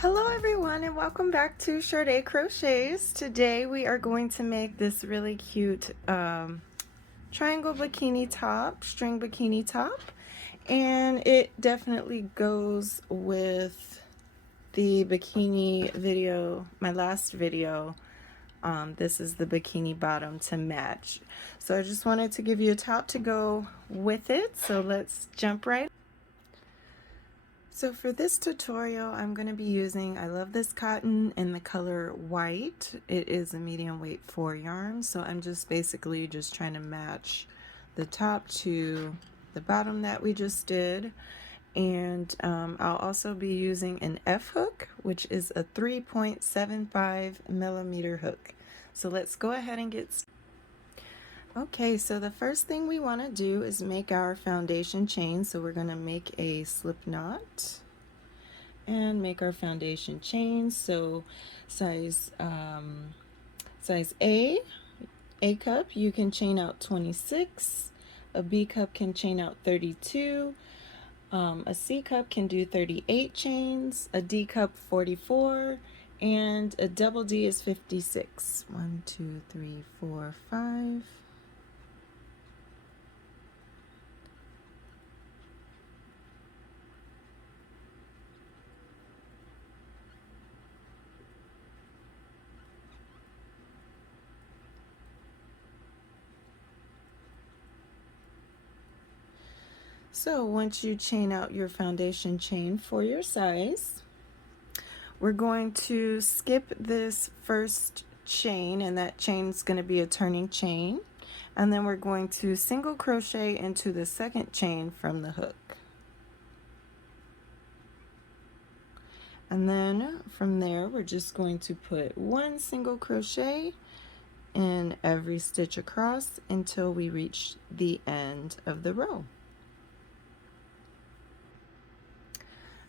Hello everyone and welcome back to Sade Crochets. Today we are going to make this really cute triangle bikini top, string bikini top, and it definitely goes with the bikini video, my last video. This is the bikini bottom to match. So I just wanted to give you a top to go with it. So let's jump right. So for this tutorial, I'm going to be using, I love this cotton in the color white. It is a medium weight 4 yarn, so I'm just basically just trying to match the top to the bottom that we just did. And I'll also be using an F hook, which is a 3.75 millimeter hook. So let's go ahead and get started. Okay, so the first thing we want to do is make our foundation chain. So we're going to make a slip knot and make our foundation chain. So size A cup, you can chain out 26. A B cup can chain out 32. A C cup can do 38 chains. A D cup 44. And a double D is 56. 1, 2, 3, 4, 5. So once you chain out your foundation chain for your size, we're going to skip this first chain, and that chain is going to be a turning chain, and then we're going to single crochet into the second chain from the hook. And then from there we're just going to put 1 single crochet in every stitch across until we reach the end of the row.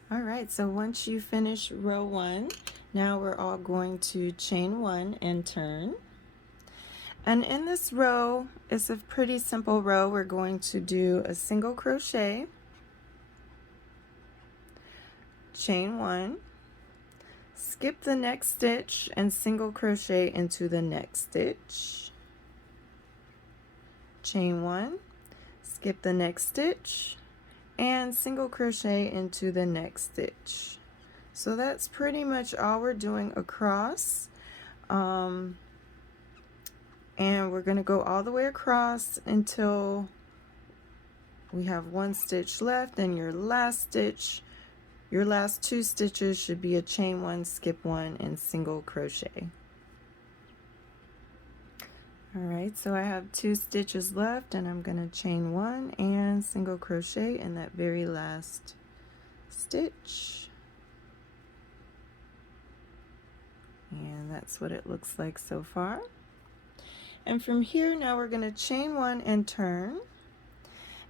Alright, so once you finish row 1, now we're all going to chain 1 and turn. And in this row, it's a pretty simple row. We're going to do a single crochet, chain 1, skip the next stitch and single crochet into the next stitch, chain 1, skip the next stitch, and single crochet into the next stitch. So that's pretty much all we're doing across, and we're going to go all the way across until we have 1 stitch left, and your last 2 stitches should be a chain 1, skip 1, and single crochet. Alright, so I have 2 stitches left, and I'm going to chain 1 and single crochet in that very last stitch. And that's what it looks like so far. And from here, now we're going to chain 1 and turn.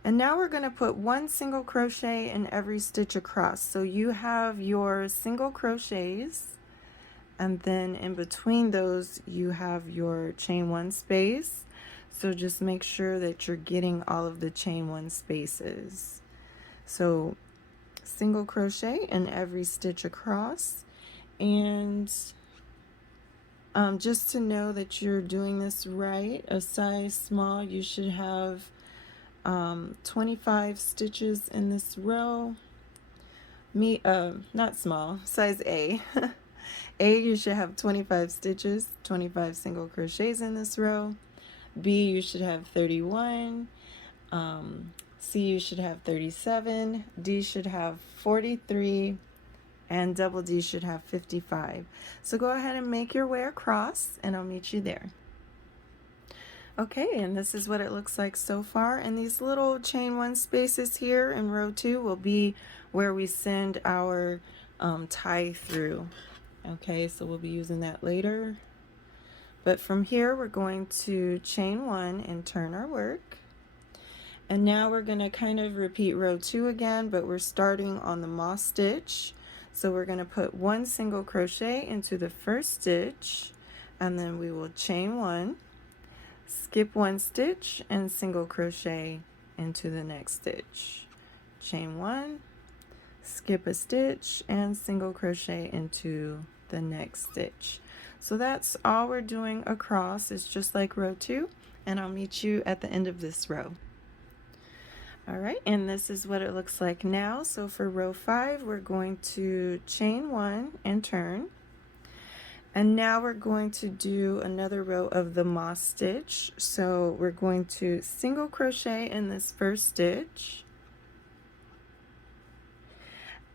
And now we're going to put 1 single crochet in every stitch across. So you have your single crochets, and then in between those you have your chain 1 space. So just make sure that you're getting all of the chain 1 spaces. So single crochet in every stitch across, and just to know that you're doing this right, a size small, you should have 25 stitches in this row. Not small, size A. A, you should have 25 stitches, 25 single crochets in this row. B, you should have 31. C, you should have 37. D should have 43. And double D should have 55. So go ahead and make your way across, and I'll meet you there. Okay, and this is what it looks like so far. And these little chain 1 spaces here in row 2 will be where we send our tie through. Okay, so we'll be using that later. But from here, we're going to chain 1 and turn our work. And now we're going to kind of repeat row 2 again, but we're starting on the moss stitch. So we're going to put 1 single crochet into the first stitch, and then we will chain 1, skip 1 stitch, and single crochet into the next stitch. Chain 1, skip a stitch, and single crochet into the next stitch. So that's all we're doing across. It's just like row 2, and I'll meet you at the end of this row. Alright, and this is what it looks like now. So for row 5, we're going to chain 1 and turn. And now we're going to do another row of the moss stitch. So we're going to single crochet in this first stitch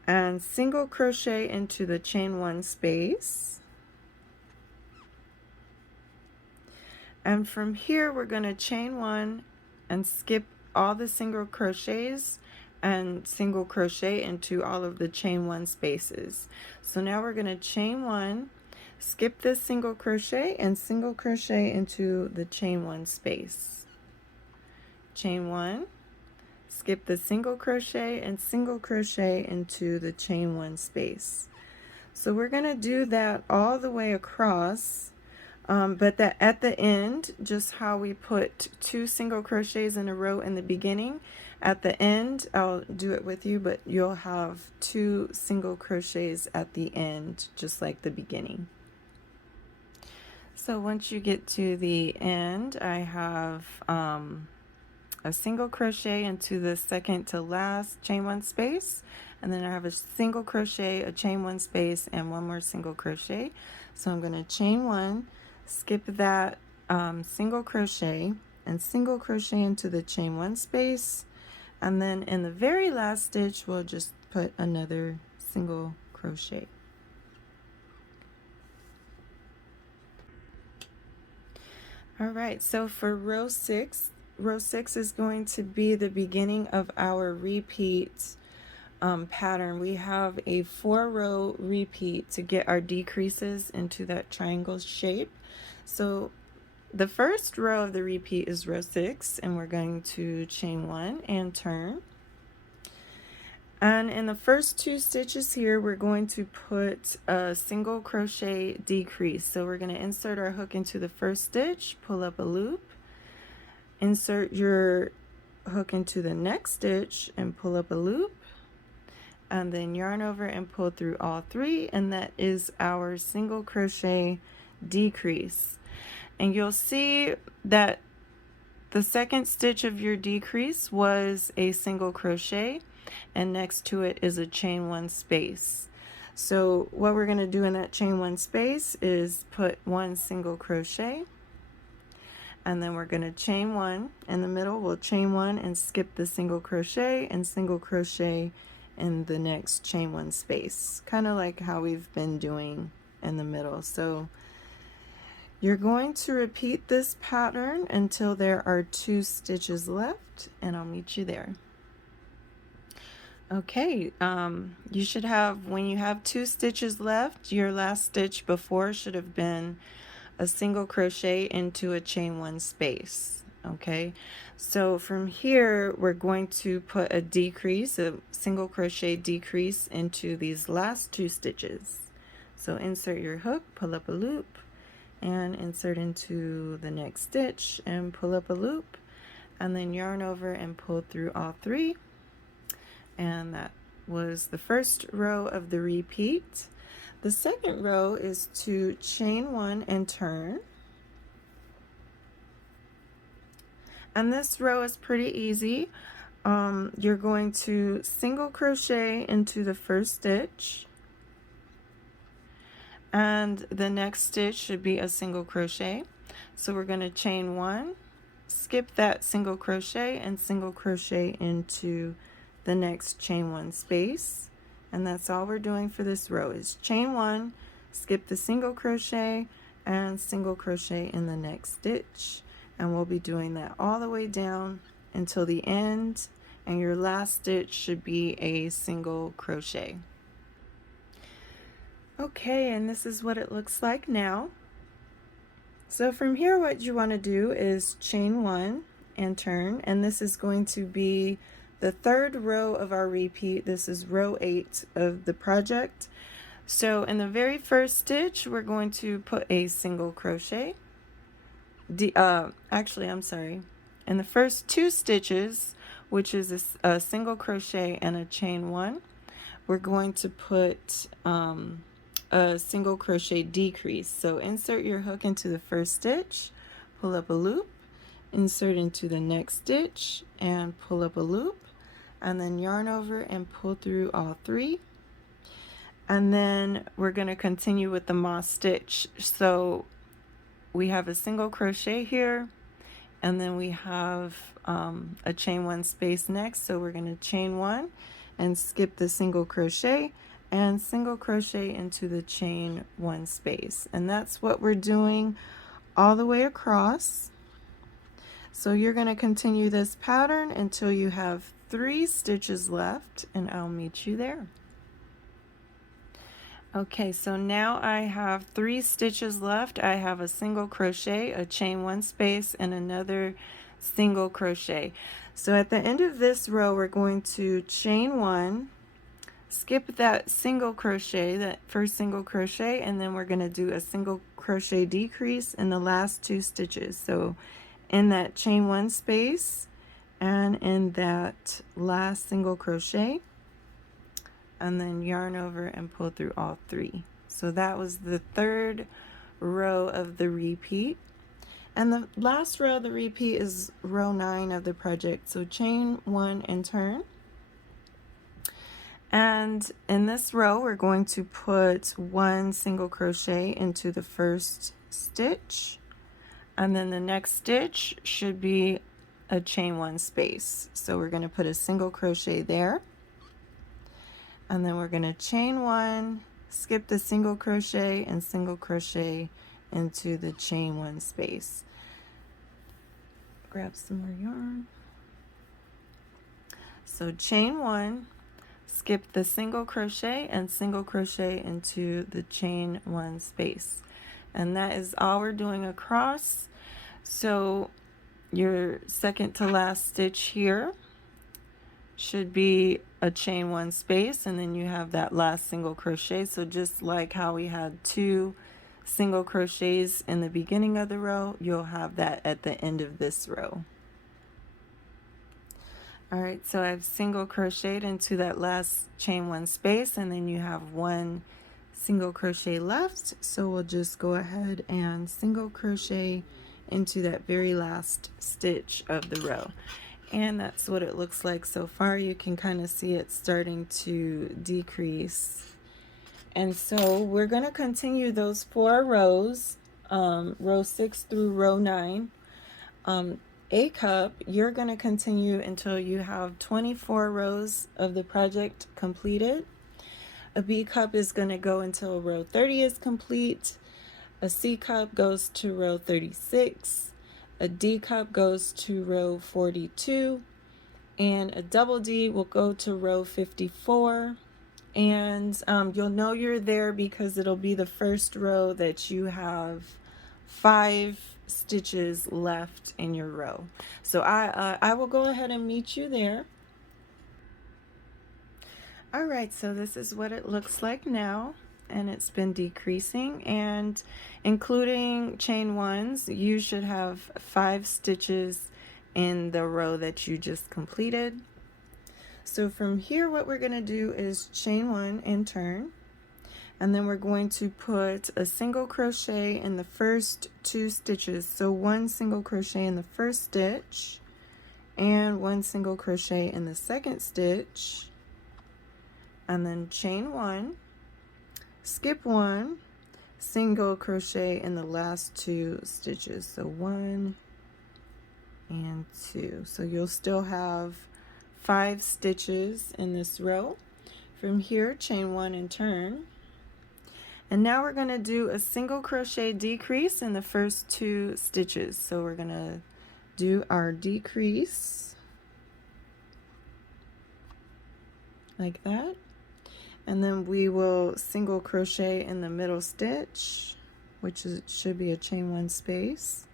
and single crochet into the chain 1 space. And from here we're going to chain 1 and skip all the single crochets and single crochet into all of the chain 1 spaces. So now we're going to chain 1, skip this single crochet and single crochet into the chain 1 space. Chain 1, skip the single crochet and single crochet into the chain 1 space. So we're going to do that all the way across, but that at the end, just how we put 2 single crochets in a row in the beginning, at the end I'll do it with you, but you'll have 2 single crochets at the end, just like the beginning. So once you get to the end, I have a single crochet into the second to last chain 1 space, and then I have a single crochet, a chain 1 space, and one more single crochet. So I'm going to chain 1, skip that single crochet and single crochet into the chain 1 space, and then in the very last stitch we'll just put another single crochet. Alright, so for row 6 is going to be the beginning of our repeat pattern. We have a 4-row repeat to get our decreases into that triangle shape. So the first row of the repeat is row 6, and we're going to chain 1 and turn. And in the first 2 stitches here, we're going to put a single crochet decrease. So we're going to insert our hook into the first stitch, pull up a loop, insert your hook into the next stitch and pull up a loop, and then yarn over and pull through all 3, and that is our single crochet decrease. And you'll see that the second stitch of your decrease was a single crochet, and next to it is a chain 1 space. So what we're going to do in that chain 1 space is put 1 single crochet, and then we're going to chain 1 in the middle. We'll chain 1 and skip the single crochet and single crochet in the next chain 1 space, kind of like how we've been doing in the middle. So you're going to repeat this pattern until there are 2 stitches left, and I'll meet you there. Okay, you should have, when you have 2 stitches left, your last stitch before should have been a single crochet into a chain 1 space. Okay, so from here we're going to put a decrease, a single crochet decrease into these last 2 stitches. So insert your hook, pull up a loop, and insert into the next stitch and pull up a loop, and then yarn over and pull through all 3. And that was the first row of the repeat. The second row is to chain 1 and turn. And this row is pretty easy. You're going to single crochet into the first stitch, and the next stitch should be a single crochet. So we're going to chain 1, skip that single crochet and single crochet into the next chain 1 space, and that's all we're doing for this row is chain 1, skip the single crochet and single crochet in the next stitch, and we'll be doing that all the way down until the end, and your last stitch should be a single crochet. Okay, and this is what it looks like now. So from here what you want to do is chain 1 and turn, and this is going to be the third row of our repeat. This is row 8 of the project. So in the very first stitch we're going to put a single crochet. Actually, I'm sorry. In the first 2 stitches, which is a single crochet and a chain 1, we're going to put a single crochet decrease. So insert your hook into the first stitch, pull up a loop, insert into the next stitch and pull up a loop, and then yarn over and pull through all three. And then we're going to continue with the moss stitch. So we have a single crochet here, and then we have a chain one space next. So we're going to chain one and skip the single crochet and single crochet into the chain one space, and that's what we're doing all the way across. So you're going to continue this pattern until you have 3 stitches left, and I'll meet you there. Okay, so now I have 3 stitches left. I have a single crochet, a chain one space, and another single crochet. So at the end of this row, we're going to chain one, skip that single crochet, that first single crochet, and then we're going to do a single crochet decrease in the last 2 stitches. So in that chain one space and in that last single crochet, and then yarn over and pull through all 3. So that was the 3rd row of the repeat, and the last row of the repeat is row 9 of the project. So chain one and turn, and in this row we're going to put 1 single crochet into the first stitch, and then the next stitch should be a chain one space. So we're going to put a single crochet there, and then we're going to chain one, skip the single crochet, and single crochet into the chain one space. Grab some more yarn. So chain one, skip the single crochet, and single crochet into the chain one space. And that is all we're doing across. So your second to last stitch here should be a chain one space, and then you have that last single crochet. So just like how we had 2 single crochets in the beginning of the row, you'll have that at the end of this row. Alright, so I've single crocheted into that last chain one space, and then you have 1 single crochet left. So we'll just go ahead and single crochet into that very last stitch of the row. And that's what it looks like so far. You can kind of see it starting to decrease. And so we're going to continue those 4 rows, row 6 through row 9. A cup, you're going to continue until you have 24 rows of the project completed. A B cup is going to go until row 30 is complete. A C cup goes to row 36. A D cup goes to row 42. And a double D will go to row 54. And you'll know you're there because it'll be the first row that you have 5 stitches left in your row. So I will go ahead and meet you there. Alright, so this is what it looks like now, and it's been decreasing, and including chain ones, you should have 5 stitches in the row that you just completed. So from here, what we're going to do is chain one and turn, and then we're going to put a single crochet in the first 2 stitches. So 1 single crochet in the first stitch and 1 single crochet in the second stitch, and then chain one, skip 1, single crochet in the last 2 stitches. So 1 and 2. So you'll still have 5 stitches in this row. From here, chain one and turn. And now we're going to do a single crochet decrease in the first 2 stitches. So we're going to do our decrease like that, and then we will single crochet in the middle stitch, which should be a chain one space,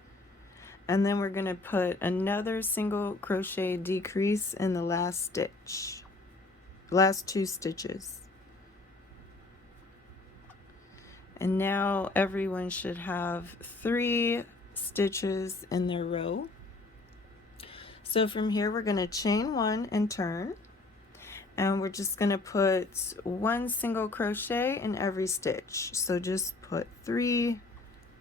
and then we're going to put another single crochet decrease in the last stitch, last 2 stitches. And now everyone should have 3 stitches in their row. So from here we're going to chain one and turn, and we're just going to put one single crochet in every stitch. So just put 3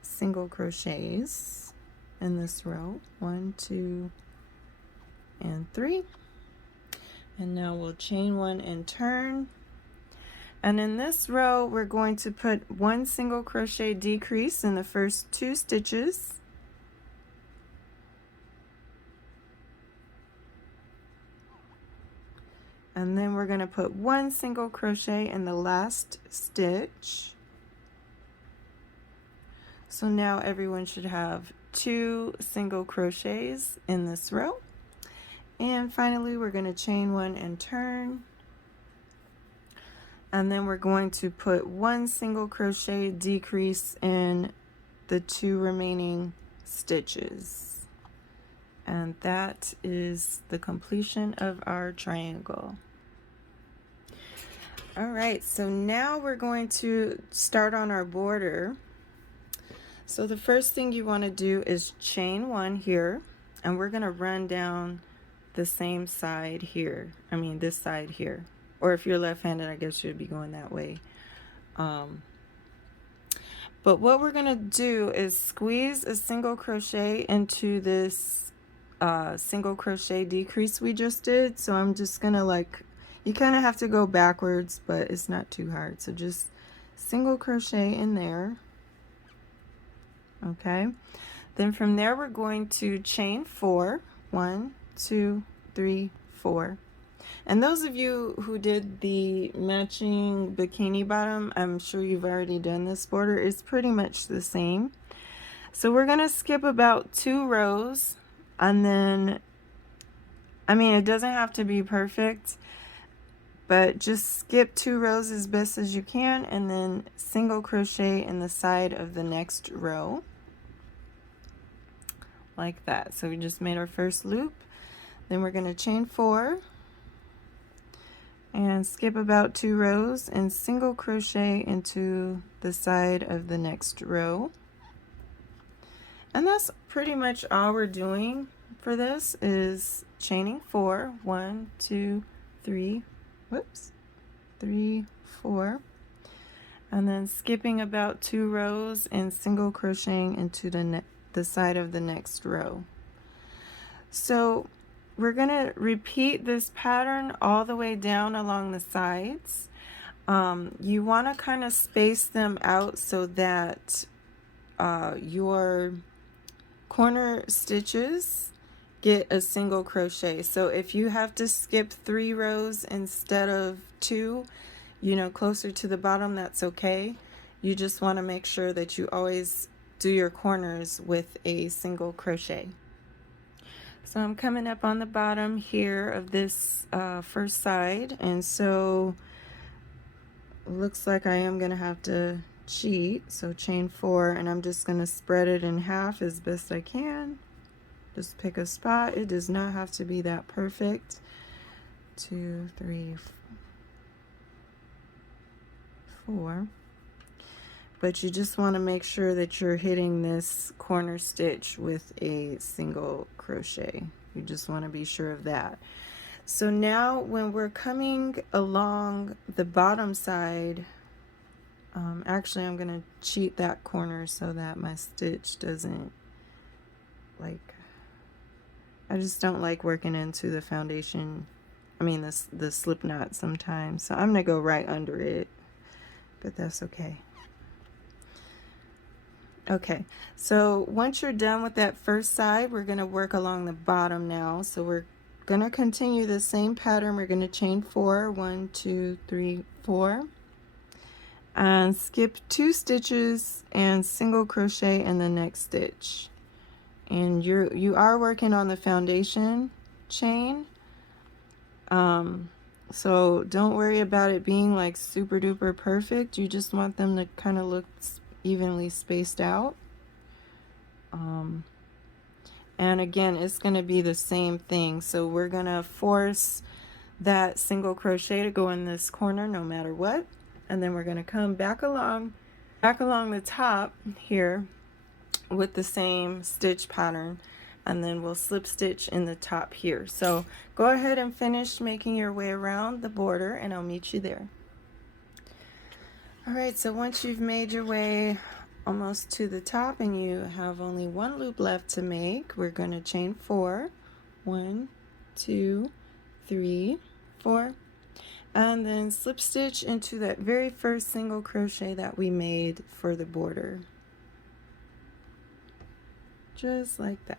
single crochets in this row, 1, 2, and 3. And now we'll chain 1 and turn. And in this row, we're going to put 1 single crochet decrease in the first 2 stitches. And then we're going to put 1 single crochet in the last stitch. So now everyone should have 2 single crochets in this row. And finally, we're going to chain 1 and turn. And then we're going to put 1 single crochet decrease in the 2 remaining stitches. And that is the completion of our triangle. All right, so now we're going to start on our border. So the first thing you want to do is chain 1 here, and we're going to run down the same side here. I mean this side here. Or if you're left-handed, I guess you'd be going that way. But what we're going to do is squeeze a single crochet into this single crochet decrease we just did. So I'm just going to you kind of have to go backwards, but it's not too hard. So just single crochet in there. Okay. Then from there, we're going to chain 4. 1, 2, 3, 4. And those of you who did the matching bikini bottom, I'm sure you've already done this border. It's pretty much the same. So we're going to skip about 2 rows, and then, I mean, it doesn't have to be perfect, but just skip 2 rows as best as you can, and then single crochet in the side of the next row, like that. So we just made our first loop. Then we're going to chain 4 and skip about 2 rows and single crochet into the side of the next row. And that's pretty much all we're doing for this, is chaining 4, 1, 2, 3, 3, 4, and then skipping about 2 rows and single crocheting into the side of the next row. So we're going to repeat this pattern all the way down along the sides. You want to kind of space them out so that your corner stitches get a single crochet. So if you have to skip 3 rows instead of 2, you know, closer to the bottom, that's okay. You just want to make sure that you always do your corners with a single crochet. So I'm coming up on the bottom here of this first side, and so it looks like I am going to have to cheat. So chain 4, and I'm just going to spread it in half as best I can. Just pick a spot. It does not have to be that perfect. 2, 3, 4. But you just want to make sure that you're hitting this corner stitch with a single crochet. You just want to be sure of that. So now when we're coming along the bottom side, actually I'm going to cheat that corner so that my stitch doesn't, I just don't like working into the foundation, I mean the slip knot sometimes. So I'm going to go right under it, but that's okay. Okay, so once you're done with that first side, we're going to work along the bottom now. So we're going to continue the same pattern. We're going to chain 4, 1, 2, 3, 4, and skip 2 stitches and single crochet in the next stitch. And you are working on the foundation chain, so don't worry about it being like super duper perfect. You just want them to kind of look evenly spaced out. And again, it's going to be the same thing. So we're going to force that single crochet to go in this corner no matter what, and then we're going to come back along the top here with the same stitch pattern, and then we'll slip stitch in the top here. So go ahead and finish making your way around the border, and I'll meet you there. Alright, so once you've made your way almost to the top and you have only one loop left to make, we're going to chain 4. 1, 2, 3, 4, and then slip stitch into that very first single crochet that we made for the border. Just like that.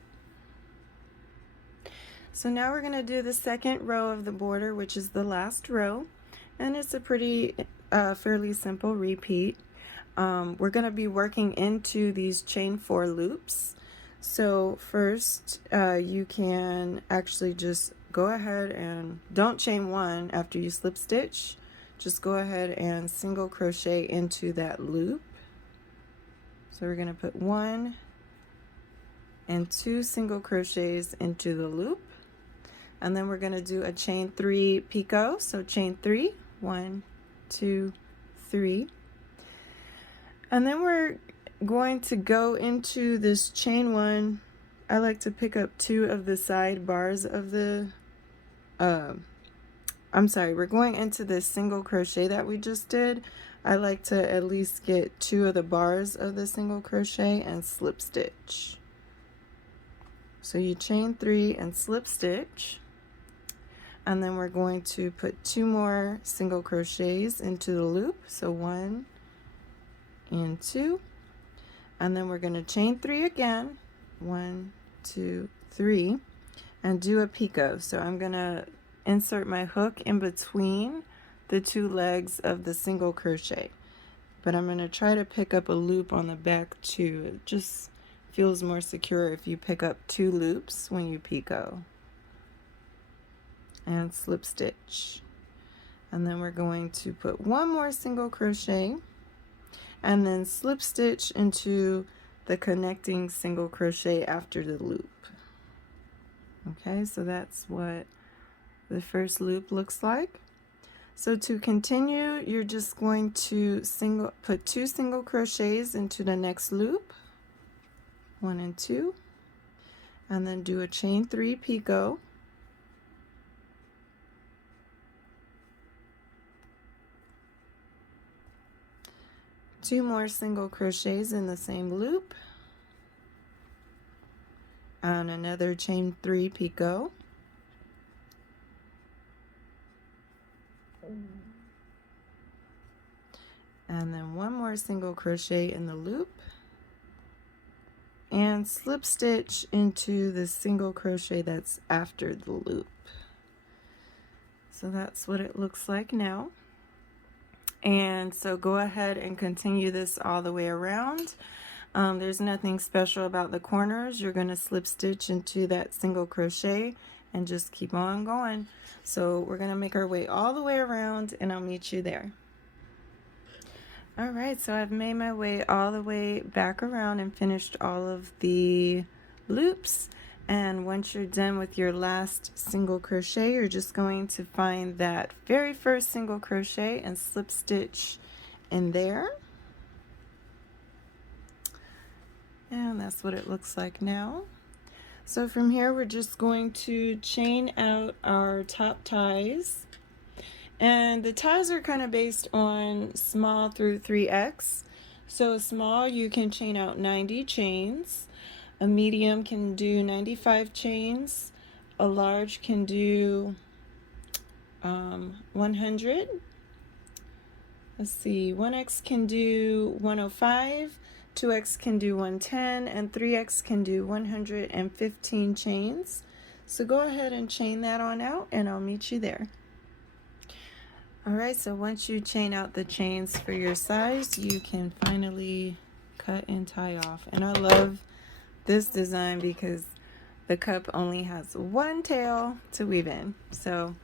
So now we're going to do the second row of the border, which is the last row, and it's a pretty fairly simple repeat. We're going to be working into these chain 4 loops. So first you can actually just go ahead and don't chain 1 after you slip stitch. Just go ahead and single crochet into that loop. So we're going to put 1 and 2 single crochets into the loop, and then we're going to do a chain 3 picot. So chain 3, 1, 2, 3, and then we're going to go into this chain 1. I like to pick up 2 of the side bars of the we're going into this single crochet that we just did. I like to at least get 2 of the bars of the single crochet and slip stitch. So you chain 3 and slip stitch, and then we're going to put 2 more single crochets into the loop. So 1 and 2, and then we're going to chain 3 again, 1, 2, 3, and do a picot. So I'm going to insert my hook in between the 2 legs of the single crochet, but I'm going to try to pick up a loop on the back too. It just feels more secure if you pick up 2 loops when you picot. And slip stitch, and then we're going to put 1 more single crochet and then slip stitch into the connecting single crochet after the loop. Okay, so that's what the first loop looks like. So to continue, you're just going to put 2 single crochets into the next loop, 1 and 2, and then do a chain 3 picot, two more single crochets in the same loop, and another chain 3 picot, and then 1 more single crochet in the loop, and slip stitch into the single crochet that's after the loop. So that's what it looks like now. And so go ahead and continue this all the way around. There's nothing special about the corners. You're going to slip stitch into that single crochet and just keep on going. So we're going to make our way all the way around, and I'll meet you there. Alright, so I've made my way all the way back around and finished all of the loops. And once you're done with your last single crochet, you're just going to find that very first single crochet and slip stitch in there. And that's what it looks like now. So from here, we're just going to chain out our top ties. And the ties are kind of based on small through 3x. So a small, you can chain out 90 chains. A medium can do 95 chains. A large can do 100. Let's see, 1x can do 105, 2x can do 110, and 3x can do 115 chains. So go ahead and chain that on out, and I'll meet you there. Alright, so once you chain out the chains for your size, you can finally cut and tie off. And I love this design because the cup only has 1 tail to weave in. So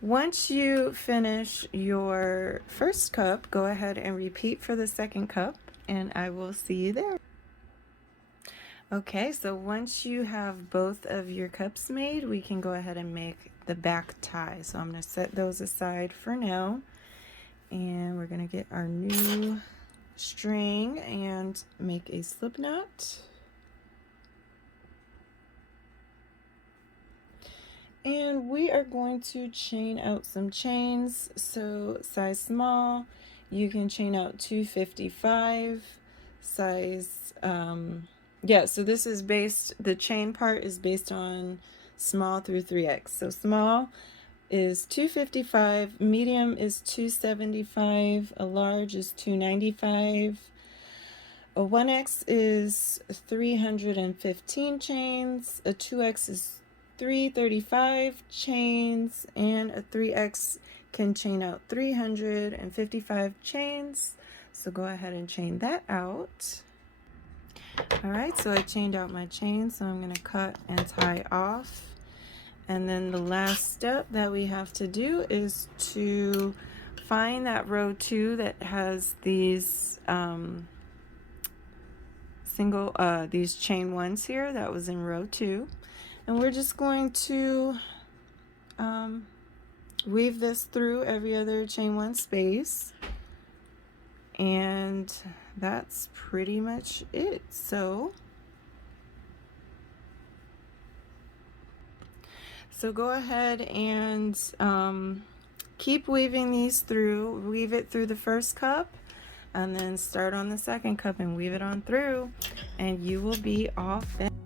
once you finish your first cup, go ahead and repeat for the second cup, and I will see you there. Okay, so once you have both of your cups made, we can go ahead and make the back tie. So I'm going to set those aside for now, and we're going to get our new string and make a slip knot. And we are going to chain out some chains. So size small, you can chain out 255. Size, yeah, so this is based, the chain part is based on small through 3x. So small is 255, medium is 275, a large is 295. A 1x is 315 chains, a 2x is 335 chains, and a 3x can chain out 355 chains. So go ahead and chain that out. All right, so I chained out my chain, so I'm going to cut and tie off. And then the last step that we have to do is to find that row 2 that has these these chain ones here that was in row 2, and we're just going to weave this through every other chain 1 space, and that's pretty much it. So go ahead and keep weaving these through. Weave it through the first cup, and then start on the second cup and weave it on through, and you will be all finished.